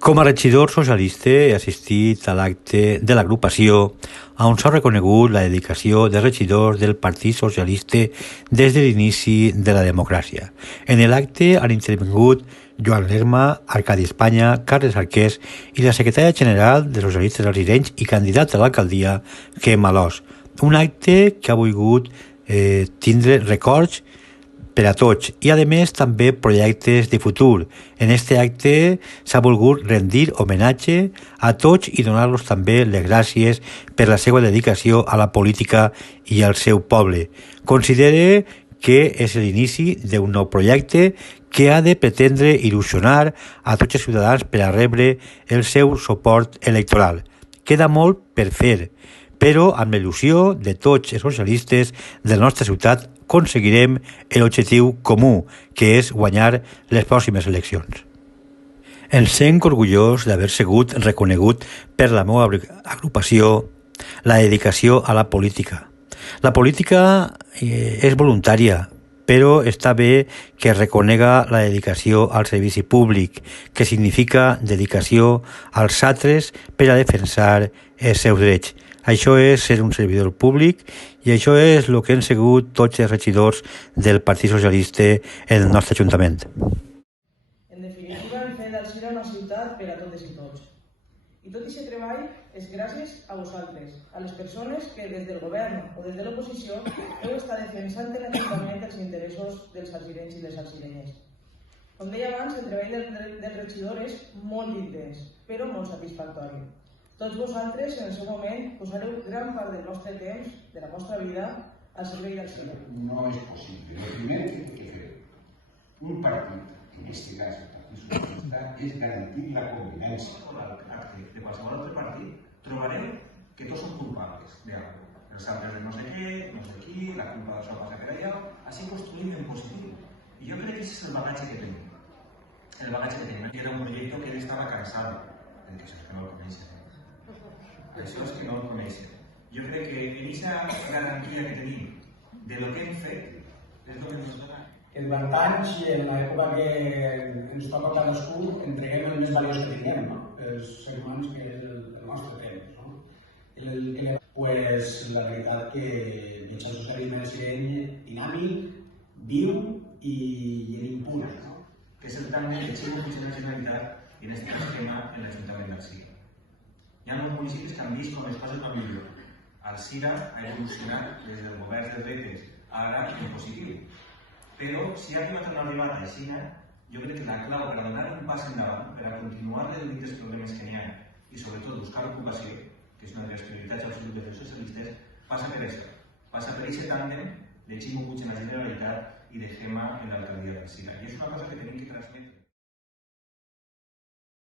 Com a regidor socialista he assistit a l'acte de l'agrupació on s'ha reconegut la dedicació de regidors del Partit Socialista des de l'inici de la democràcia. En l'acte han intervingut Joan Lerma, Arcadi Espanya, Carles Arqués i la secretària general de Socialistes Alzirenys i candidat a l'alcaldia, Gemma Alòs. Un acte que ha volgut tindre records per a tots i, a més, també projectes de futur. En este acte s'ha volgut rendir homenatge a tots i donar-los també les gràcies per la seva dedicació a la política i al seu poble. Considere que és l'inici d'un nou projecte que ha de pretendre il·lusionar a tots els ciutadans per a rebre el seu suport electoral. Queda molt per fer, però amb l'il·lusió de tots els socialistes de la nostra ciutat aconseguirem l'objectiu comú, que és guanyar les pròximes eleccions. Em sent orgullós d'haver sigut reconegut per la meva agrupació la dedicació a la política. La política és voluntària, però està bé que es reconega la dedicació al servici públic, que significa dedicació als altres per a defensar els seus drets. Això és ser un servidor públic i això és el que han sigut tots els regidors del Partit Socialista en el nostre Ajuntament. En definitiva, hem fet d'Alzira una ciutat per a totes i tots. I tot aquest treball és gràcies a vosaltres, a les persones que des del govern o des de l'oposició heu estat defensant energèticament els interessos dels alzirenys i les alzirenyes. Com deia abans, el treball del regidor és molt intens, però molt satisfactori. Tots vosaltres, en el seu moment, posareu gran part del nostre temps, de la vostra vida, al servei del Senyor. No és possible. El primer que té que fer un partit, en aquest cas el Partit Socialista, és garantir la convivència. Al acte de qualsevol altre partit trobarem que tots són culpables d'alguna cosa. Els altres de no sé què, no sé qui, la culpa d'això passa per allà, així construïm en positiu. I jo crec que aquest és el bagatge que tenim. El bagatge que tenim. Era un projecte que estava cansat, perquè això és que no el coneixen. Això és que no el coneixen. Jo crec que en aquesta garantia que tenim de lo que hem fet és el que ens dona. En 20 anys i en l'època que ens toca cadascú entreguem el més valiós que tinguem, no? Els ser humans, que és el nostre temps. No? Pues, la veritat que el socialisme és dinàmic, viu i impur. No? Que és el tàndem que Ximo Puig en la Generalitat i en aquest esquema en l'Ajuntament d'Alzira. Hi ha molts municipis que han vist com les coses van millor. Alzira ha evolucionat des del govern de dretes ara en positiu. Però si ha arribat on ha arribat a Alzira, jo crec que la clau per a donar un pas endavant, per a continuar reduint els problemes que n'hi ha i sobretot buscar ocupació, que és una de les prioritats absolutes dels socialistes, passa per això. Passa per aquest tàndem de Ximo Puig en la Generalitat i de Gemma en l'alcaldia d'Alzira. I és una cosa que tenim que transmetre.